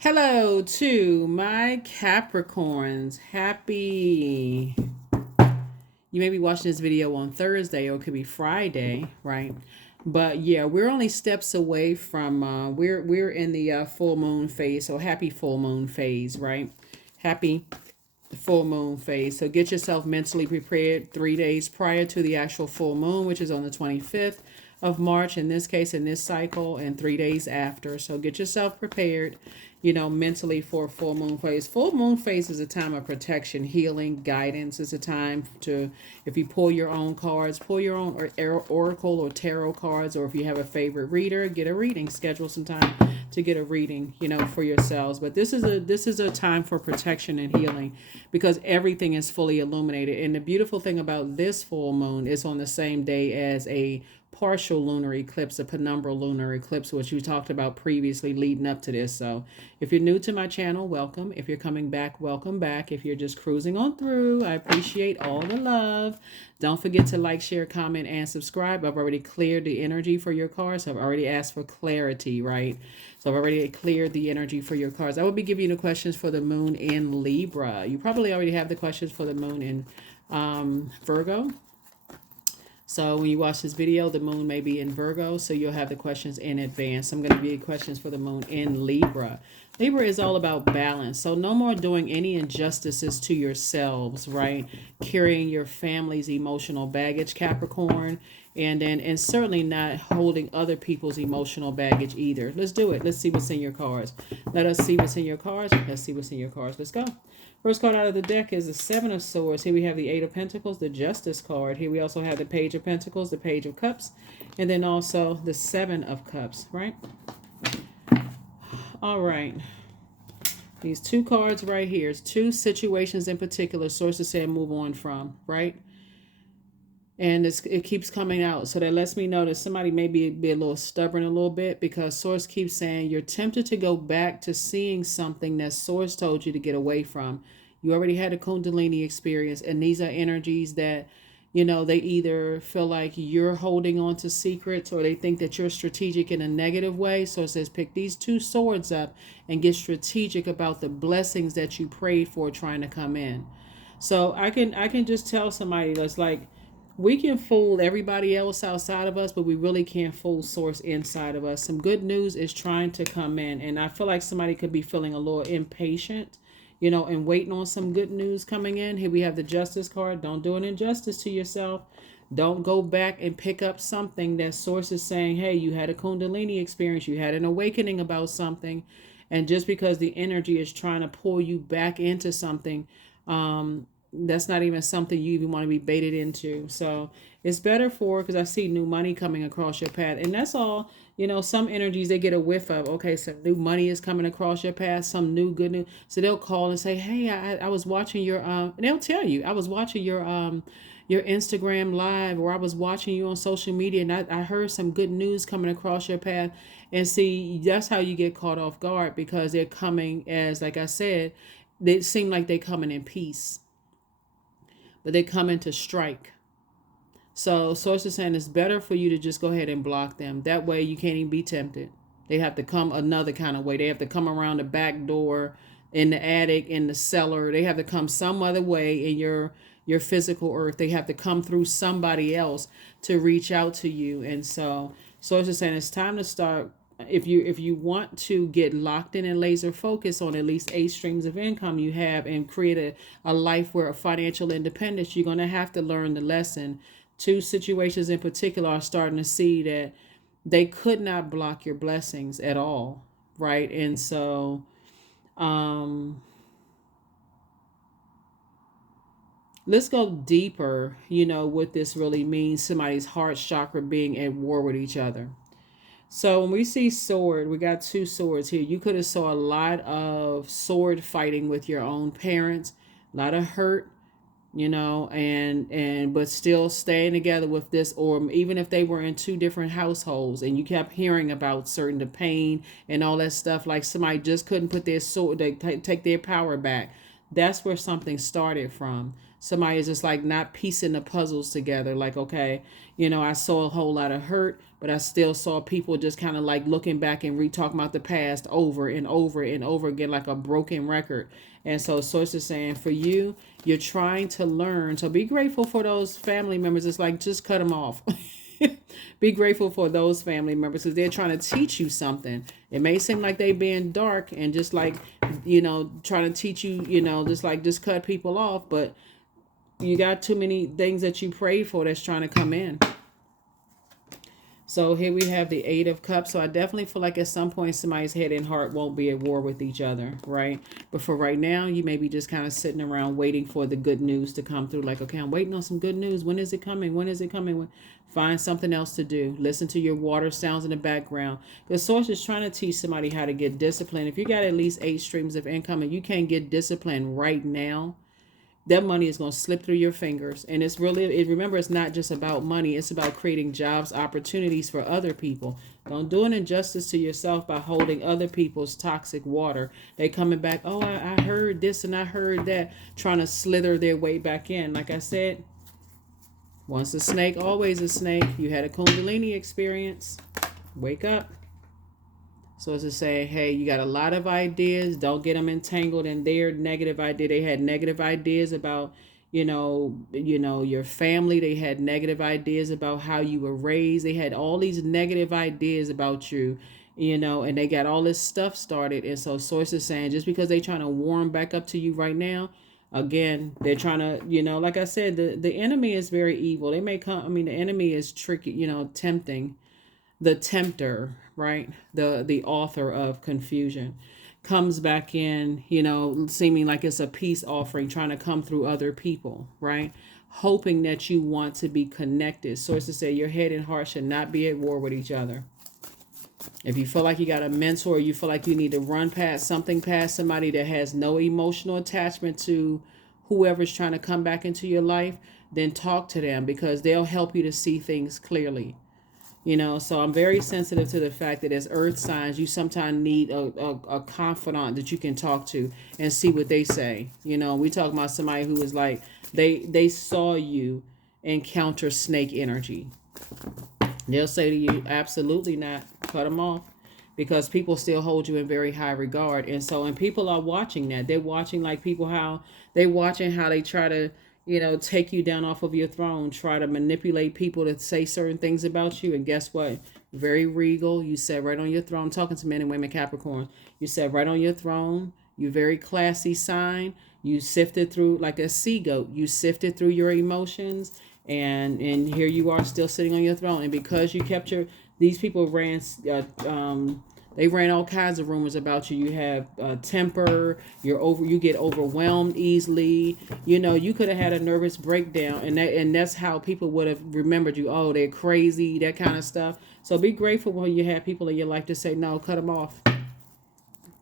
Hello to my Capricorns. Happy. You may be watching this video on Thursday or it could be Friday, right? But yeah, we're only steps away from we're in the full moon phase. So happy full moon phase, right? Happy full moon phase. So get yourself mentally prepared 3 days prior to the actual full moon, which is on the 25th of March in this case, in this cycle, and 3 days after. So get yourself prepared, mentally for full moon phase. Full moon phase is a time of protection, healing, guidance. It's a time to, if you pull your own cards, pull your own oracle or tarot cards, or if you have a favorite reader, get a reading. Schedule some time to get a reading, for yourselves. But this is a time for protection and healing because everything is fully illuminated. And the beautiful thing about this full moon is on the same day as a partial lunar eclipse, a penumbral lunar eclipse, which we talked about previously leading up to this. So if you're new to my channel, welcome. If you're coming back, welcome back. If you're just cruising on through, I appreciate all the love. Don't forget to like, share, comment, and subscribe. I've already cleared the energy for your cards. I've already asked for clarity, right? So I've already cleared the energy for your cards. I will be giving you the questions for the moon in Libra. You probably already have the questions for the moon in Virgo. So when you watch this video, the moon may be in Virgo, so you'll have the questions in advance. I'm going to give you questions for the moon in Libra. Libra is all about balance. So no more doing any injustices to yourselves, right? Carrying your family's emotional baggage, Capricorn, and certainly not holding other people's emotional baggage either. Let's do it. Let's see what's in your cards. Let us see what's in your cards. Let's see what's in your cards. Let's go. First card out of the deck is the Seven of Swords. Here we have the Eight of Pentacles, the Justice card. Here we also have the Page of Pentacles, the Page of Cups, and then also the Seven of Cups, right? All right. These two cards right here, two situations in particular, sources say move on from, right? And it keeps coming out. So that lets me know that somebody may be a little stubborn a little bit because source keeps saying you're tempted to go back to seeing something that source told you to get away from. You already had a Kundalini experience, and these are energies that, they either feel like you're holding on to secrets or they think that you're strategic in a negative way. So it says pick these two swords up and get strategic about the blessings that you prayed for trying to come in. So I can just tell somebody that's like, we can fool everybody else outside of us, but we really can't fool source inside of us. Some good news is trying to come in. And I feel like somebody could be feeling a little impatient, and waiting on some good news coming in. Here we have the Justice card. Don't do an injustice to yourself. Don't go back and pick up something that source is saying, hey, you had a Kundalini experience. You had an awakening about something. And just because the energy is trying to pull you back into something, that's not even something you even want to be baited into. So it's better because I see new money coming across your path. And that's all, some energies they get a whiff of. Okay, so new money is coming across your path, some new good news. So they'll call and say, hey, I was watching your, and they'll tell you, I was watching your Instagram live, or I was watching you on social media and I heard some good news coming across your path. And see, that's how you get caught off guard because they're coming as, like I said, they seem like they're coming in peace, but they come in to strike. So source is saying it's better for you to just go ahead and block them. That way you can't even be tempted. They have to come another kind of way. They have to come around the back door, in the attic, in the cellar. They have to come some other way in your physical earth. They have to come through somebody else to reach out to you. And so source is saying it's time to start. If you want to get locked in and laser focus on at least 8 streams of income you have and create a life where financial independence, you're going to have to learn the lesson. 2 situations in particular are starting to see that they could not block your blessings at all, right? And so let's go deeper, what this really means. Somebody's heart chakra being at war with each other. So when we see sword, we got 2 swords here. You could have saw a lot of sword fighting with your own parents, a lot of hurt, and but still staying together with this, or even if they were in 2 different households and you kept hearing about certain the pain and all that stuff, like somebody just couldn't put their sword, they take their power back. That's where something started from. Somebody is just like not piecing the puzzles together. Like, okay, you know, I saw a whole lot of hurt, but I still saw people just kind of like looking back and talking about the past over and over and over again, like a broken record. And so Source is saying for you, you're trying to learn. So be grateful for those family members. It's like, just cut them off. Be grateful for those family members because they're trying to teach you something. It may seem like they being dark and just like, you know, trying to teach you, you know, just cut people off. But you got too many things that you prayed for that's trying to come in. So here we have the Eight of Cups. So I definitely feel like at some point somebody's head and heart won't be at war with each other, right? But for right now, you may be just kind of sitting around waiting for the good news to come through. Like, okay, I'm waiting on some good news. When is it coming? When is it coming? Find something else to do. Listen to your water sounds in the background. The Source is trying to teach somebody how to get disciplined. If you got at least 8 streams of income and you can't get disciplined right now, that money is going to slip through your fingers. And it's really, remember, it's not just about money. It's about creating jobs, opportunities for other people. Don't do an injustice to yourself by holding other people's toxic water. They coming back, oh, I heard this and I heard that, trying to slither their way back in. Like I said, once a snake, always a snake. You had a Kundalini experience. Wake up. So it's just saying, hey, you got a lot of ideas. Don't get them entangled in their negative idea. They had negative ideas about, you know, your family. They had negative ideas about how you were raised. They had all these negative ideas about you, you know, and they got all this stuff started. And so Source is saying, just because they're trying to warm back up to you right now, again, they're trying to, you know, like I said, the enemy is very evil. They may come, I mean, the enemy is tricky, you know, tempting. The tempter, right? The author of confusion comes back in, you know, seeming like it's a peace offering, trying to come through other people, right? Hoping that you want to be connected. Sources say your head and heart should not be at war with each other. If you feel like you got a mentor, you feel like you need to run past somebody that has no emotional attachment to whoever's trying to come back into your life, then talk to them because they'll help you to see things clearly. You know, so I'm very sensitive to the fact that as earth signs, you sometimes need a confidant that you can talk to and see what they say. You know, we talk about somebody who is like, they saw you encounter snake energy. They'll say to you, absolutely not, cut them off. Because people still hold you in very high regard. And so, and people are watching that. They're watching like people, how they're watching how they try to, you know, take you down off of your throne, try to manipulate people to say certain things about you. And guess what? Very regal. You sat right on your throne. I'm talking to men and women Capricorn. You sat right on your throne. You very classy sign. You sifted through like a sea goat. You sifted through your emotions. And here you are still sitting on your throne. And because you kept these people ran, they ran all kinds of rumors about you. You have temper. You get overwhelmed easily. You know, you could have had a nervous breakdown, and that's how people would have remembered you. Oh, they're crazy, that kind of stuff. So be grateful when you have people in your life to say, no, cut them off.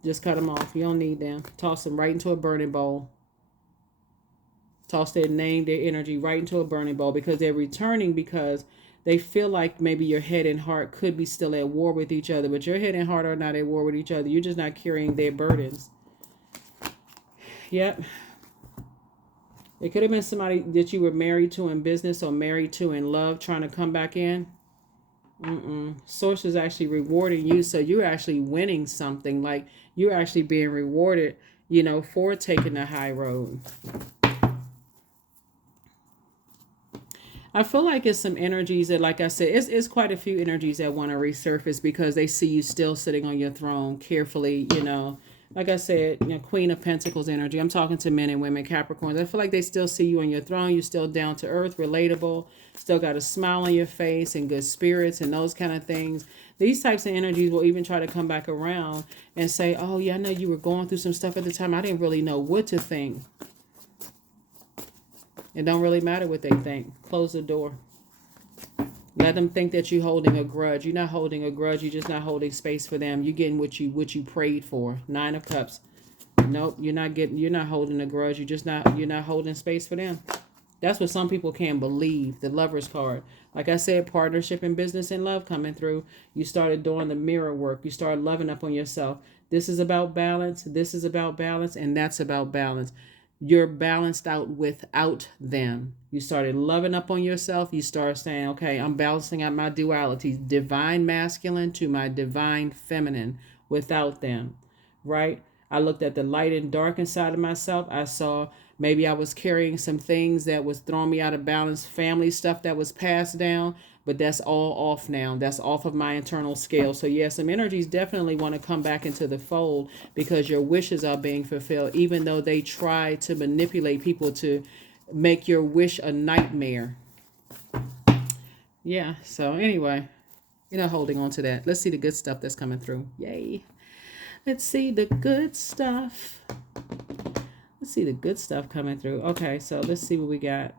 Just cut them off. You don't need them. Toss them right into a burning bowl. Toss their name, their energy right into a burning bowl because they're returning because they feel like maybe your head and heart could be still at war with each other, but your head and heart are not at war with each other. You're just not carrying their burdens. Yep. It could have been somebody that you were married to in business or married to in love trying to come back in. Source is actually rewarding you, so you're actually winning something. Like you're actually being rewarded, you know, for taking the high road. I feel like it's some energies that, like I said, it's quite a few energies that want to resurface because they see you still sitting on your throne carefully, you know. Like I said, you know, Queen of Pentacles energy. I'm talking to men and women Capricorns. I feel like they still see you on your throne. You're still down to earth, relatable, still got a smile on your face and good spirits and those kind of things. These types of energies will even try to come back around and say, oh, yeah, I know you were going through some stuff at the time. I didn't really know what to think. It don't really matter what they think. Close the door. Let them think that you're holding a grudge. You're not holding a grudge. You're just not holding space for them. You're getting what you prayed for. 9 of Cups. Nope, you're not holding a grudge. You're not holding space for them. That's what some people can't believe. The Lover's card. Like I said, partnership in business and love coming through. You started doing the mirror work. You started loving up on yourself. This is about balance. This is about balance. And that's about balance. you're balanced out without them. You started loving up on yourself. You start saying, okay, I'm balancing out my dualities, divine masculine to my divine feminine without them, right? I looked at the light and dark inside of myself. I saw maybe I was carrying some things that was throwing me out of balance, family stuff that was passed down, but that's all off now. That's off of my internal scale. So yeah, some energies definitely want to come back into the fold because your wishes are being fulfilled, even though they try to manipulate people to make your wish a nightmare. Yeah, so anyway, holding on to that. Let's see the good stuff that's coming through. Yay. Let's see the good stuff. Let's see the good stuff coming through. Okay, so let's see what we got.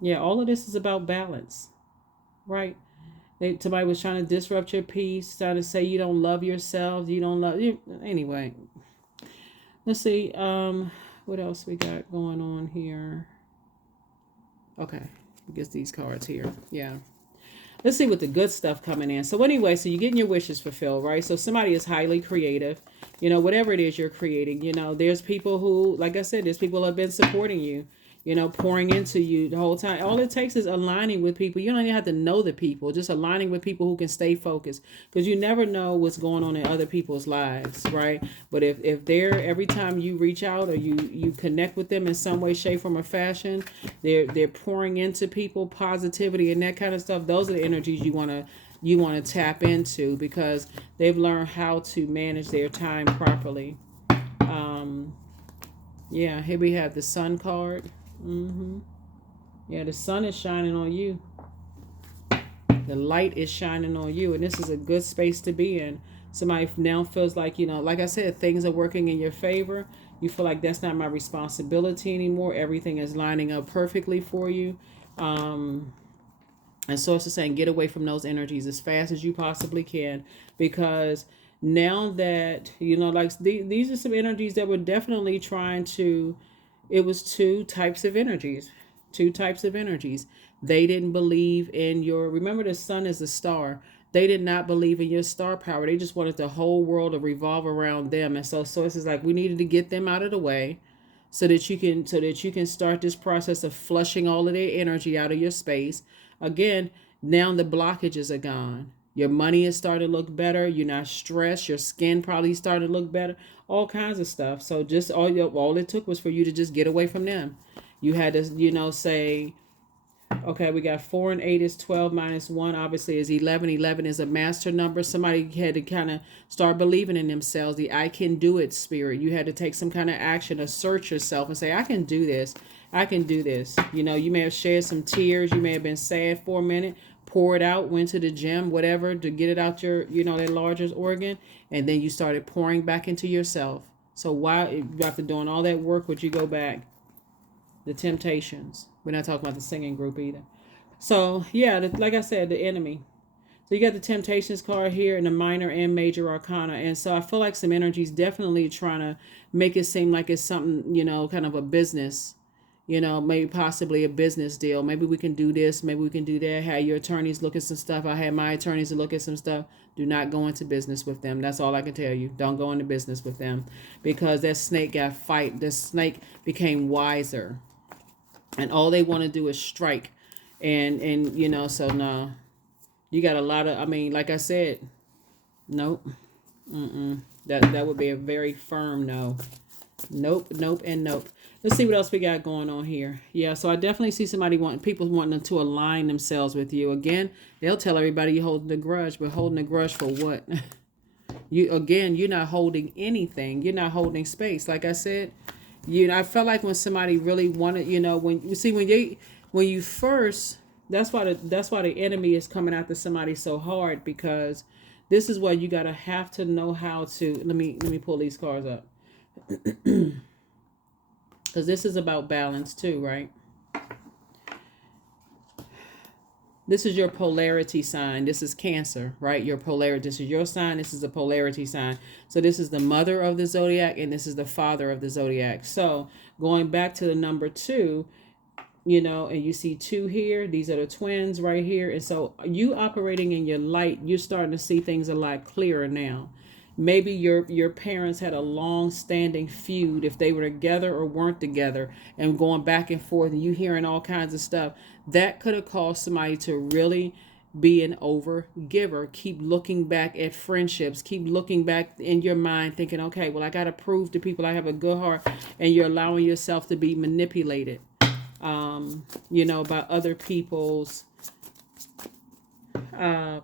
Yeah, all of this is about balance, right? Somebody was trying to disrupt your peace, trying to say you don't love yourself, you don't love you. Anyway, let's see. What else we got going on here? Okay, I guess these cards here. Yeah. Let's see what the good stuff coming in. So anyway, so you're getting your wishes fulfilled, right? So somebody is highly creative. Whatever it is you're creating, there's people who, like I said, there's people who have been supporting you, pouring into you the whole time. All it takes is aligning with people. You don't even have to know the people, just aligning with people who can stay focused, because you never know what's going on in other people's lives, right? But if they're, every time you reach out or you connect with them in some way, shape, form, or fashion, they're pouring into people positivity and that kind of stuff. Those are the energies you want to tap into, because they've learned how to manage their time properly. Yeah, here we have the sun card. Yeah, the sun is shining on you. The light is shining on you, and this is a good space to be in. Somebody now feels like, like I said, things are working in your favor. You feel like that's not my responsibility anymore. Everything is lining up perfectly for you. And Source is saying, get away from those energies as fast as you possibly can, because now that, like these are some energies that were definitely trying to, it was two types of energies. They didn't believe in your, remember the sun is a star. They did not believe in your star power. They just wanted the whole world to revolve around them. And so Source is like, we needed to get them out of the way so that you can start this process of flushing all of their energy out of your space. Again, now the blockages are gone. Your money is starting to look better. You're not stressed. Your skin probably started to look better. All kinds of stuff. So just all it took was for you to just get away from them. You had to, say, okay, we got 4 and 8 is 12 minus 1 obviously is 11. 11 is a master number. Somebody had to kind of start believing in themselves. The I can do it spirit. You had to take some kind of action, assert yourself and say, I can do this. I can do this. You may have shed some tears. You may have been sad for a minute. Pour it out, went to the gym, whatever, to get it out your, that largest organ. And then you started pouring back into yourself. So while after doing all that work, would you go back? The temptations. We're not talking about the singing group either. So yeah, like I said, the enemy. So you got the temptations card here and the minor and major arcana. And so I feel like some energy's definitely trying to make it seem like it's something, kind of a business, maybe possibly a business deal. Maybe we can do this. Maybe we can do that. Have your attorneys look at some stuff. I had my attorneys to look at some stuff. Do not go into business with them. That's all I can tell you. Don't go into business with them, because that snake got fight. The snake became wiser. And all they want to do is strike. And so no. You got a lot of, like I said, nope. That would be a very firm no. Nope, and nope. Let's see what else we got going on here. Yeah, so I definitely see people wanting to align themselves with you. Again, they'll tell everybody you're holding a grudge, but holding a grudge for what? You're not holding anything. You're not holding space. Like I said, I felt like when somebody really wanted, when you first, that's why the enemy is coming after somebody so hard, because this is why you gotta have to know how to. Let me pull these cards up, because this is about balance too, right? This is your polarity sign. This is Cancer, right? Your polarity. This is your sign. This is a polarity sign. So this is the mother of the zodiac, and this is the father of the zodiac. So going back to the number 2, and you see 2 here. These are the twins right here. And so you operating in your light, you're starting to see things a lot clearer now. Maybe your parents had a long standing feud, if they were together or weren't together, and going back and forth, and you hearing all kinds of stuff. That could have caused somebody to really be an over giver. Keep looking back at friendships, keep looking back in your mind thinking, okay, well, I got to prove to people I have a good heart, and you're allowing yourself to be manipulated, by other people's uh,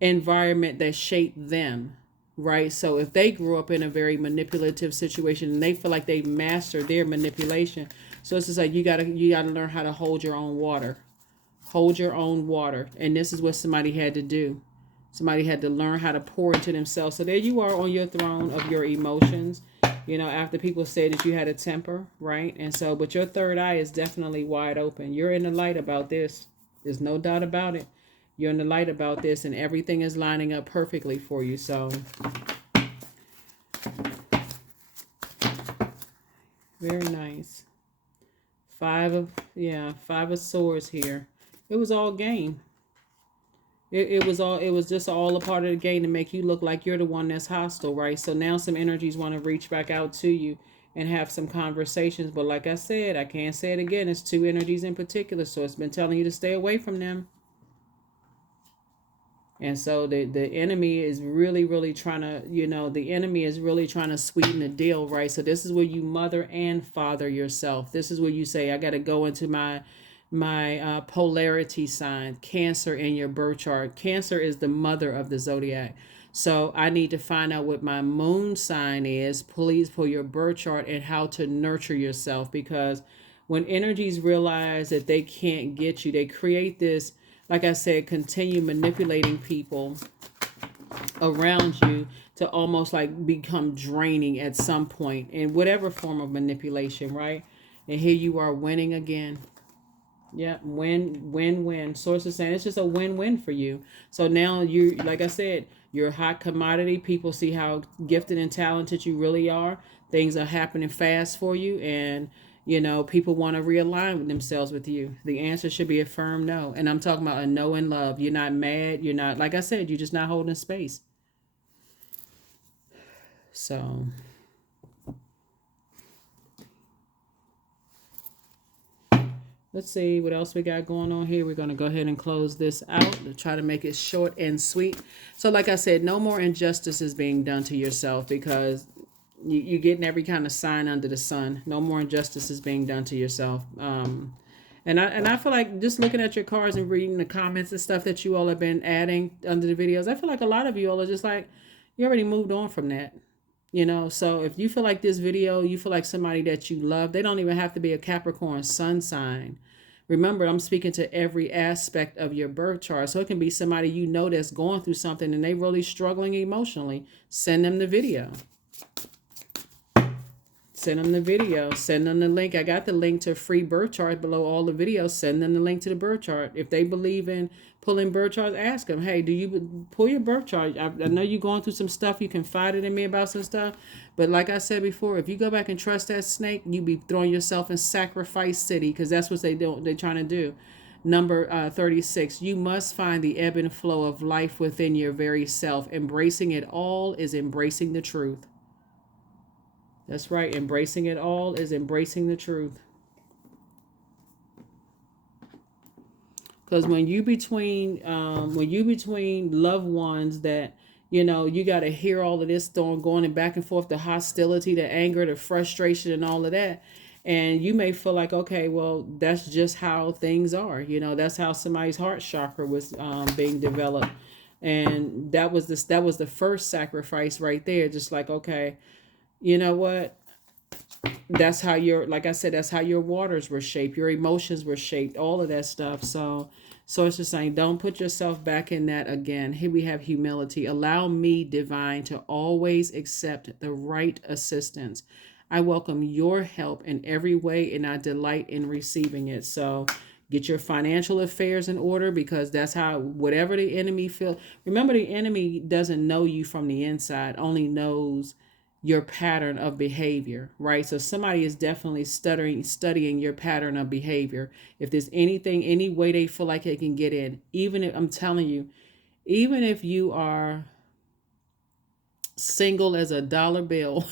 environment that shaped them, right? So if they grew up in a very manipulative situation and they feel like they mastered their manipulation, so it's just like you gotta learn how to hold your own water. Hold your own water. And this is what somebody had to do. Somebody had to learn how to pour into themselves. So there you are on your throne of your emotions. After people say that you had a temper, right? And so, but your third eye is definitely wide open. You're in the light about this. There's no doubt about it. You're in the light about this, and everything is lining up perfectly for you. So, very nice. Five of swords here. It was all game. It was just all a part of the game to make you look like you're the one that's hostile, right? So now some energies want to reach back out to you and have some conversations. But like I said, I can't say it again. It's two energies in particular. So it's been telling you to stay away from them. And so the enemy is really, really trying to, the enemy is really trying to sweeten the deal, right? So this is where you mother and father yourself. This is where you say, I got to go into my polarity sign, Cancer, in your birth chart. Cancer is the mother of the zodiac. So I need to find out what my moon sign is. Please pull your birth chart and how to nurture yourself, because when energies realize that they can't get you, they create this, like I said, continue manipulating people around you to almost like become draining at some point in whatever form of manipulation, right? And here you are winning again. Yeah, win. Source is saying it's just a win-win for you. So now you, like I said, you're a hot commodity. People see how gifted and talented you really are. Things are happening fast for you, and people want to realign with themselves with you. The answer should be a firm no. And I'm talking about a no in love. You're not mad. You're not, like I said, you're just not holding space. So let's see what else we got going on here. We're going to go ahead and close this out to try to make it short and sweet. So like I said, no more injustice is being done to yourself, because you're getting every kind of sign under the sun. No more injustice is being done to yourself. And I feel like just looking at your cards and reading the comments and stuff that you all have been adding under the videos, I feel like a lot of you all are just like, you already moved on from that. So if you feel like this video, you feel like somebody that you love, they don't even have to be a Capricorn sun sign. Remember, I'm speaking to every aspect of your birth chart. So it can be somebody that's going through something and they really struggling emotionally. Send them the video. Send them the video. Send them the link. I got the link to a free birth chart below all the videos. Send them the link to the birth chart. If they believe in pulling birth charts, ask them, hey, do you pull your birth chart? I know you're going through some stuff. You confided in me about some stuff. But like I said before, if you go back and trust that snake, you be throwing yourself in sacrifice city, because that's what they're trying to do. Number 36, you must find the ebb and flow of life within your very self. Embracing it all is embracing the truth. That's right. Embracing it all is embracing the truth. Because when you between loved ones that, you got to hear all of this going and back and forth, the hostility, the anger, the frustration, and all of that. And you may feel like, okay, well, that's just how things are. That's how somebody's heart chakra was being developed. And that was the first sacrifice right there. Just like, okay, you know what? That's how like I said, that's how your waters were shaped. Your emotions were shaped, all of that stuff. So it's just saying, don't put yourself back in that again. Here we have humility. Allow me, divine, to always accept the right assistance. I welcome your help in every way, and I delight in receiving it. So get your financial affairs in order, because that's how, whatever the enemy feels. Remember, the enemy doesn't know you from the inside, only knows your pattern of behavior, right? So somebody is definitely studying your pattern of behavior. If there's anything, any way they feel like they can get in, even if, I'm telling you, even if you are single as a dollar bill,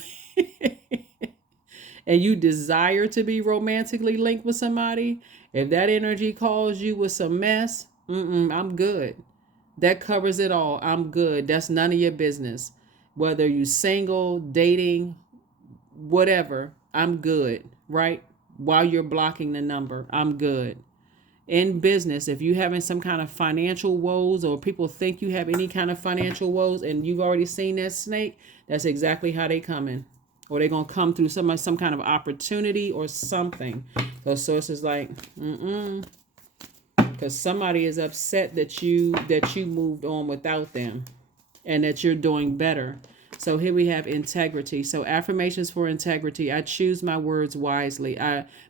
and you desire to be romantically linked with somebody, if that energy calls you with some mess, I'm good. That covers it all. I'm good. That's none of your business. Whether you single, dating, whatever, I'm good, right? While you're blocking the number, I'm good. In business, if you having some kind of financial woes, or people think you have any kind of financial woes and you've already seen that snake, that's exactly how they coming. Or they're gonna come through some kind of opportunity or something. Those sources like, because somebody is upset that you moved on without them, and that you're doing better. So here we have integrity. So affirmations for integrity. I choose my words wisely.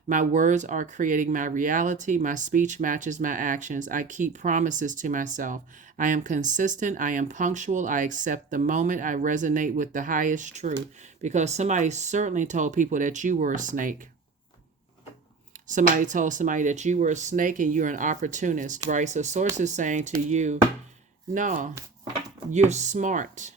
My words are creating my reality. My speech matches my actions. I keep promises to myself. I am consistent. I am punctual. I accept the moment. I resonate with the highest truth. Because somebody certainly told people that you were a snake. Somebody told somebody that you were a snake and you're an opportunist, right? So source is saying to you, no, you're smart.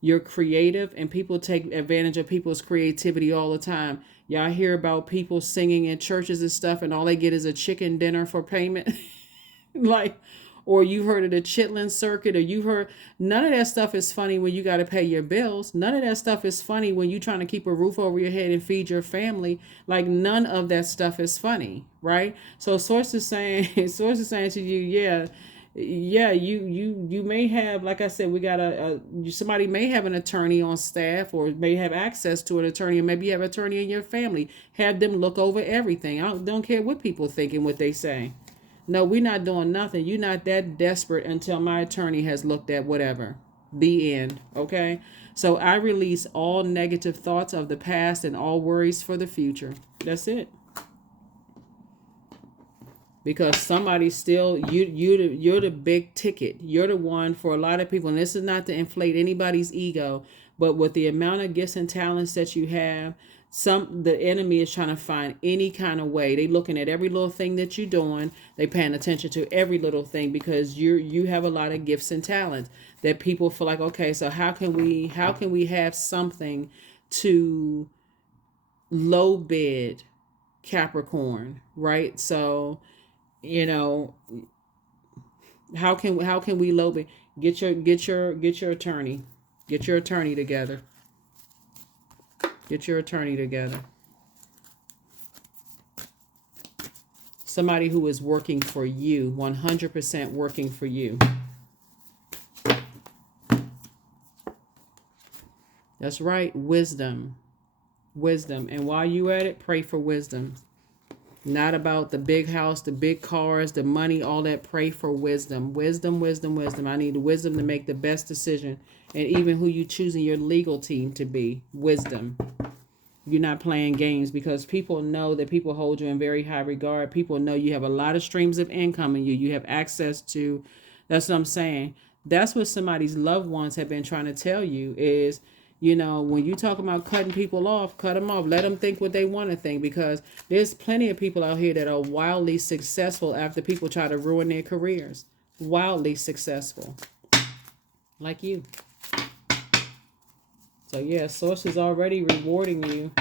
You're creative, and people take advantage of people's creativity all the time. Y'all hear about people singing in churches and stuff, and all they get is a chicken dinner for payment. Like, or you heard of the chitlin circuit, or you heard, none of that stuff is funny when you got to pay your bills. None of that stuff is funny when you're trying to keep a roof over your head and feed your family. Like, none of that stuff is funny, right? So source is saying to you, you may have, like I said, we got somebody may have an attorney on staff, or may have access to an attorney, or maybe you have an attorney in your family. Have them look over everything. I don't care what people think and what they say. No, we're not doing nothing. You're not that desperate until my attorney has looked at whatever. The end. Okay? So I release all negative thoughts of the past and all worries for the future. That's it. Because somebody still, you're the big ticket. You're the one for a lot of people. And this is not to inflate anybody's ego, but with the amount of gifts and talents that you have, the enemy is trying to find any kind of way. They looking at every little thing that you're doing. They paying attention to every little thing, because you have a lot of gifts and talents that people feel like, okay, so how can we have something to low bid Capricorn, right? So, how can we low bid? Get your attorney. Get your attorney together. Get your attorney together. Somebody who is working for you, 100% working for you. That's right, wisdom. Wisdom. And while you at it, pray for wisdom. Not about the big house, the big cars, the money, all that. Pray for wisdom. Wisdom, wisdom, wisdom. I need wisdom to make the best decision. And even who you choosing your legal team to be. Wisdom. You're not playing games, because people know that people hold you in very high regard. People know you have a lot of streams of income in you. You have access to, that's what I'm saying. That's what somebody's loved ones have been trying to tell you is, when you talk about cutting people off, cut them off. Let them think what they want to think, because there's plenty of people out here that are wildly successful after people try to ruin their careers. Wildly successful. Like you. So yeah, source is already rewarding you,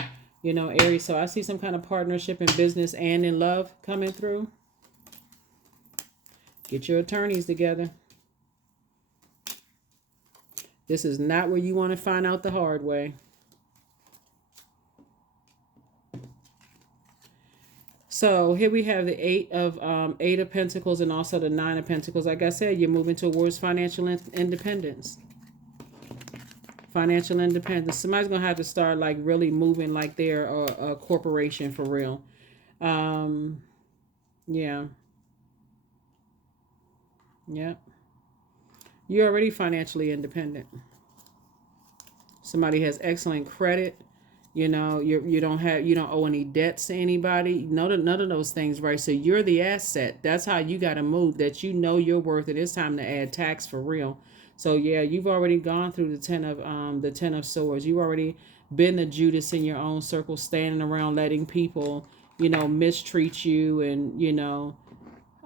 Aries. So I see some kind of partnership in business and in love coming through. Get your attorneys together. This is not where you want to find out the hard way. So here we have the Eight of Pentacles and also the Nine of Pentacles. Like I said, you're moving towards financial independence. Financial independence. Somebody's going to have to start like really moving like they're a corporation for real. Yeah. Yeah. You're already financially independent. Somebody has excellent credit. You don't owe any debts to anybody. None of those things, right? So you're the asset. That's how you got to move. That your worth, and it's time to add tax for real. So yeah, you've already gone through the Ten of Swords. You've already been the Judas in your own circle, standing around letting people, mistreat you and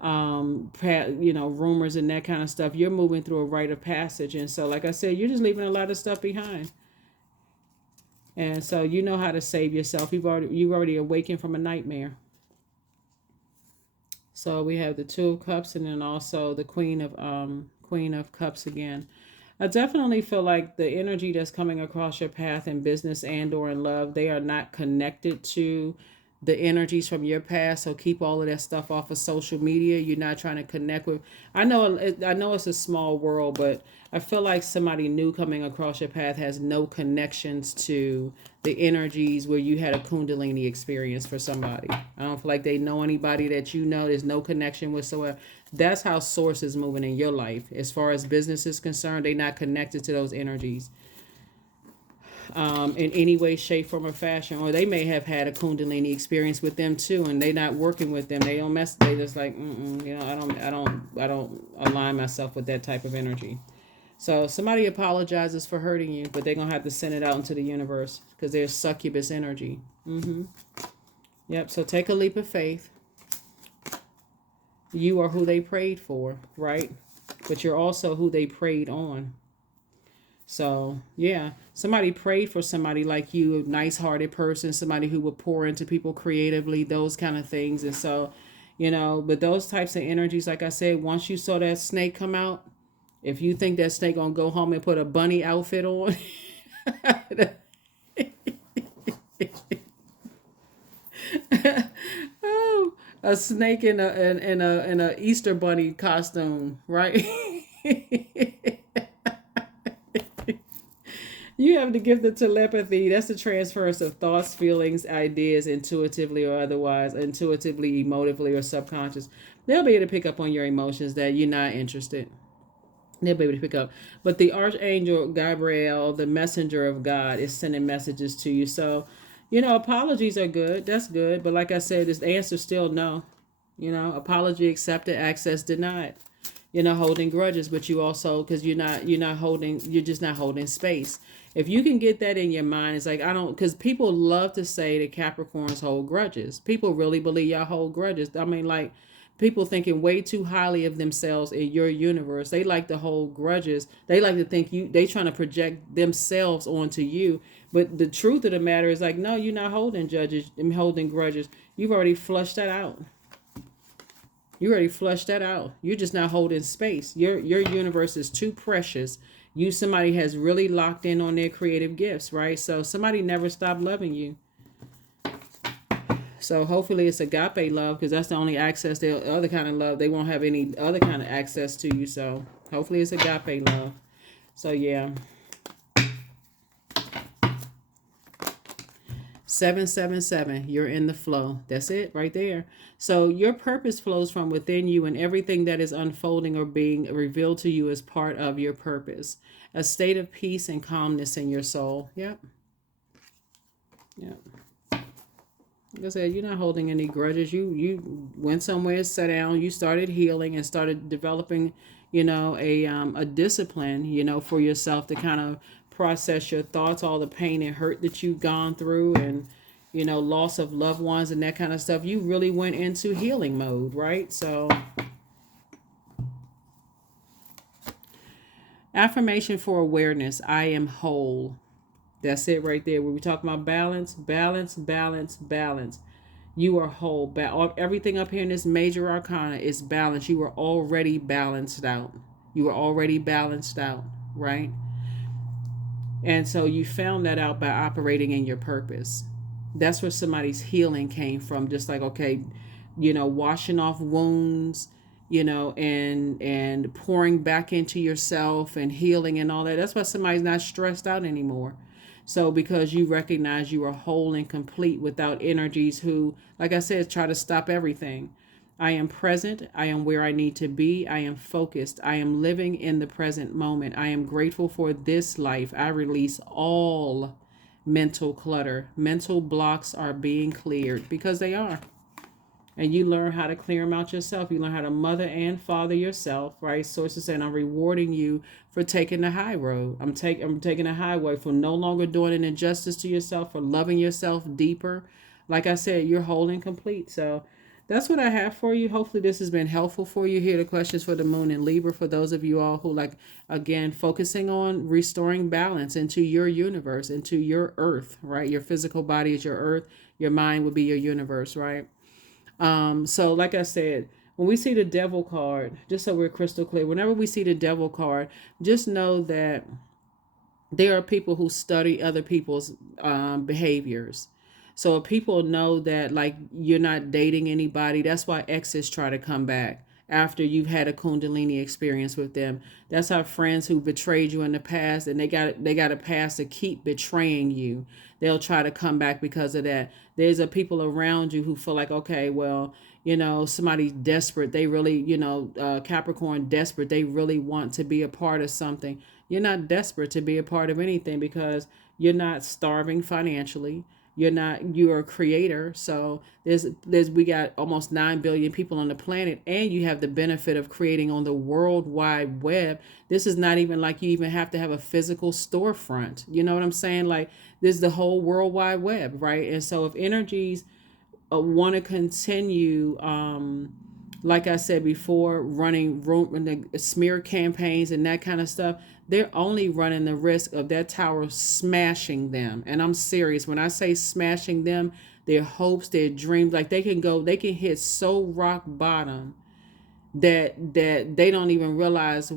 rumors and that kind of stuff. You're moving through a rite of passage. And so, like I said, you're just leaving a lot of stuff behind. And so you know how to save yourself. You've already awakened from a nightmare. So we have the Two of Cups and then also the Queen of Cups again. I definitely feel like the energy that's coming across your path in business and or in love, they are not connected to the energies from your past. So keep all of that stuff off of social media. You're not trying to connect with. I know it's a small world, but I feel like somebody new coming across your path has no connections to the energies where you had a Kundalini experience for somebody. I don't feel like they know anybody that you know. There's no connection whatsoever. That's how source is moving in your life. As far as business is concerned, they're not connected to those energies in any way, shape, form, or fashion. Or they may have had a Kundalini experience with them too, and they're not working with them. They don't mess. They just like, I don't align myself with that type of energy. So somebody apologizes for hurting you, but they're gonna have to send it out into the universe because there's succubus energy. Yep. So take a leap of faith. You are who they prayed for, right? But you're also who they preyed on. So, yeah, somebody prayed for somebody like you, a nice-hearted person, somebody who would pour into people creatively, those kind of things. And so, but those types of energies, like I said, once you saw that snake come out, if you think that snake gonna go home and put a bunny outfit on, oh, a snake in a Easter bunny costume, right? You have the gift of telepathy. That's the transference of thoughts, feelings, ideas, intuitively or otherwise, intuitively, emotively, or subconscious. They'll be able to pick up on your emotions that you're not interested. They'll be able to pick up. But the Archangel Gabriel, the messenger of God, is sending messages to you. So, apologies are good. That's good. But like I said, the answer still no. Apology accepted, access denied. You're not holding grudges, but you also, because you're just not holding space. If you can get that in your mind, it's like, because people love to say that Capricorns hold grudges. People really believe y'all hold grudges. I mean, like, people thinking way too highly of themselves in your universe. They like to hold grudges. They like to think they trying to project themselves onto you. But the truth of the matter is like, no, you're not holding holding grudges. You've already flushed that out. You already flushed that out. You're just not holding space. Your universe is too precious. Somebody has really locked in on their creative gifts, right? So somebody never stopped loving you. So hopefully it's agape love, because that's the only access. The other kind of love, they won't have any other kind of access to you. So hopefully it's agape love. So yeah. 777, you're in the flow. That's it right there. So your purpose flows from within you, and everything that is unfolding or being revealed to you is part of your purpose. A state of peace and calmness in your soul. Yep. Like I said, you're not holding any grudges. You went somewhere, sat down, you started healing and started developing, a discipline, for yourself to kind of process your thoughts, all the pain and hurt that you've gone through, and loss of loved ones and that kind of stuff. You really went into healing mode, right? So affirmation for awareness: I am whole. That's it right there. When we talk about balance, balance, balance, balance. You are whole. Everything up here in this major arcana is balanced. You are already balanced out. You are already balanced out, right? And so you found that out by operating in your purpose. That's where somebody's healing came from. Just like, okay, washing off wounds, and pouring back into yourself and healing and all that. That's why somebody's not stressed out anymore. So because you recognize you are whole and complete without energies who, like I said, try to stop everything. I am present. I am where I need to be. I am focused. I am living in the present moment. I am grateful for this life. I release all mental clutter. Mental blocks are being cleared, because they are. And you learn how to clear them out yourself. You learn how to mother and father yourself, right? Sources saying, I'm rewarding you for taking the high road. I'm taking the highway, for no longer doing an injustice to yourself, for loving yourself deeper. Like I said, you're whole and complete. So that's what I have for you. Hopefully this has been helpful for you. Here are the questions for the moon in Libra for those of you all who like, again, focusing on restoring balance into your universe, into your earth, right? Your physical body is your earth. Your mind would be your universe, right? So like I said, when we see the devil card, just so we're crystal clear, whenever we see the devil card, just know that there are people who study other people's behaviors. So if people know that like you're not dating anybody, that's why exes try to come back after you've had a kundalini experience with them. That's how friends who betrayed you in the past and they got a past to keep betraying you. They'll try to come back because of that. There's a people around you who feel like, okay, well, somebody's desperate. They really, Capricorn desperate. They really want to be a part of something. You're not desperate to be a part of anything because you're not starving financially. You're a creator. So we got almost 9 billion people on the planet, and you have the benefit of creating on the World Wide Web. This is not even like you even have to have a physical storefront. You know what I'm saying? Like, this is the whole World Wide Web, right? And so if energies want to continue, like I said before, running the smear campaigns and that kind of stuff, they're only running the risk of that tower smashing them. And I'm serious. When I say smashing them, their hopes, their dreams, like they can hit so rock bottom that they don't even realize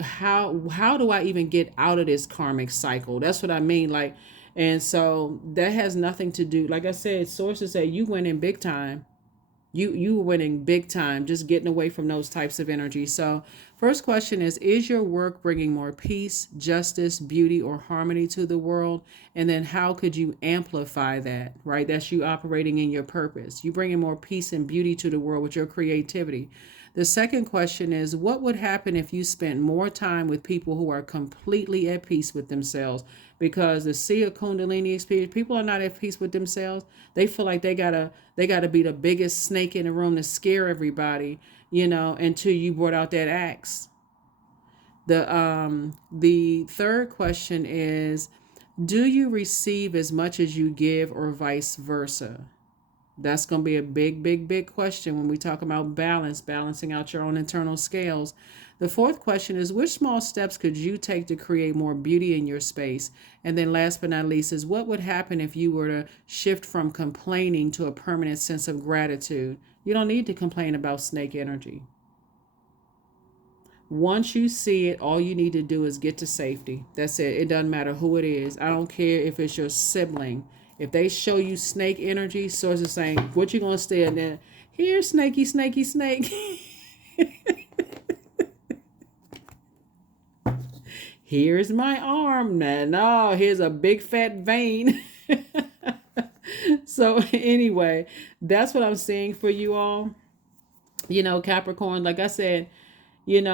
how do I even get out of this karmic cycle? That's what I mean. Like, and so that has nothing to do, like I said, sources say you went in big time. You winning big time, just getting away from those types of energy. So first question is your work bringing more peace, justice, beauty, or harmony to the world? And then how could you amplify that, right? That's you operating in your purpose. You bringing more peace and beauty to the world with your creativity. The second question is, what would happen if you spent more time with people who are completely at peace with themselves? Because the sea of Kundalini experience, people are not at peace with themselves. They feel like they gotta be the biggest snake in the room to scare everybody, until you brought out that axe. The third question is, do you receive as much as you give, or vice versa? That's going to be a big, big, big question when we talk about balancing out your own internal scales. The fourth question is, which small steps could you take to create more beauty in your space? And then last but not least is, what would happen if you were to shift from complaining to a permanent sense of gratitude? You don't need to complain about snake energy. Once you see it, all you need to do is get to safety. That's it. It doesn't matter who it is. I don't care if it's your sibling. If they show you snake energy, sources saying, what you going to stay in there? Here, snaky, snaky, snake. Here's my arm. No, here's a big fat vein. So anyway, that's what I'm saying for you all. Capricorn, like I said, you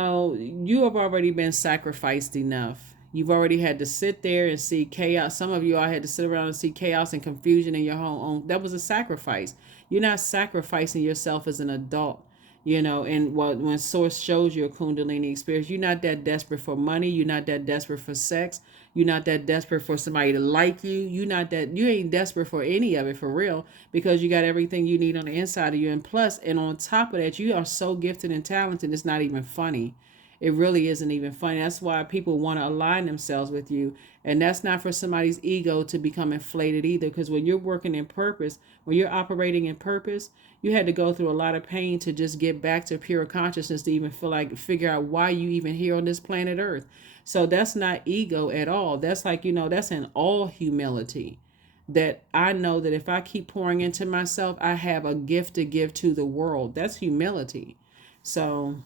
have already been sacrificed enough. You've already had to sit there and see chaos. Some of you all had to sit around and see chaos and confusion in your home. That was a sacrifice. You're not sacrificing yourself as an adult. And when Source shows you a Kundalini experience, you're not that desperate for money. You're not that desperate for sex. You're not that desperate for somebody to like you. You ain't desperate for any of it for real, because you got everything you need on the inside of you. And plus, and on top of that, you are so gifted and talented, it's not even funny. It really isn't even funny. That's why people want to align themselves with you. And that's not for somebody's ego to become inflated either. Because when you're working in purpose, when you're operating in purpose, you had to go through a lot of pain to just get back to pure consciousness, to even figure out why you even here on this planet Earth. So that's not ego at all. That's like, that's in all humility. That I know that if I keep pouring into myself, I have a gift to give to the world. That's humility. So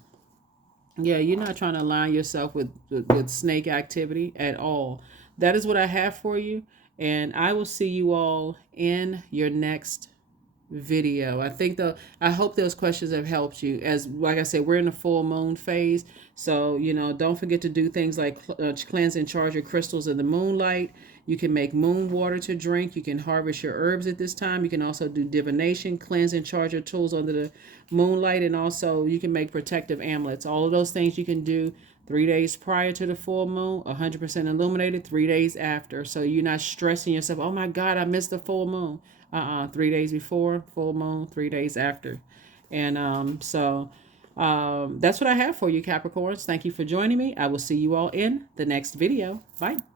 yeah, you're not trying to align yourself with snake activity at all. That is what I have for you. And I will see you all in your next video. I hope those questions have helped you. As like I said, we're in the full moon phase. So, don't forget to do things like cleanse and charge your crystals in the moonlight. You can make moon water to drink. You can harvest your herbs at this time. You can also do divination, cleanse and charge your tools under the moonlight. And also you can make protective amulets. All of those things you can do 3 days prior to the full moon, 100% illuminated, 3 days after. So you're not stressing yourself, oh my God, I missed the full moon. 3 days before, full moon, 3 days after. And that's what I have for you, Capricorns. Thank you for joining me. I will see you all in the next video. Bye.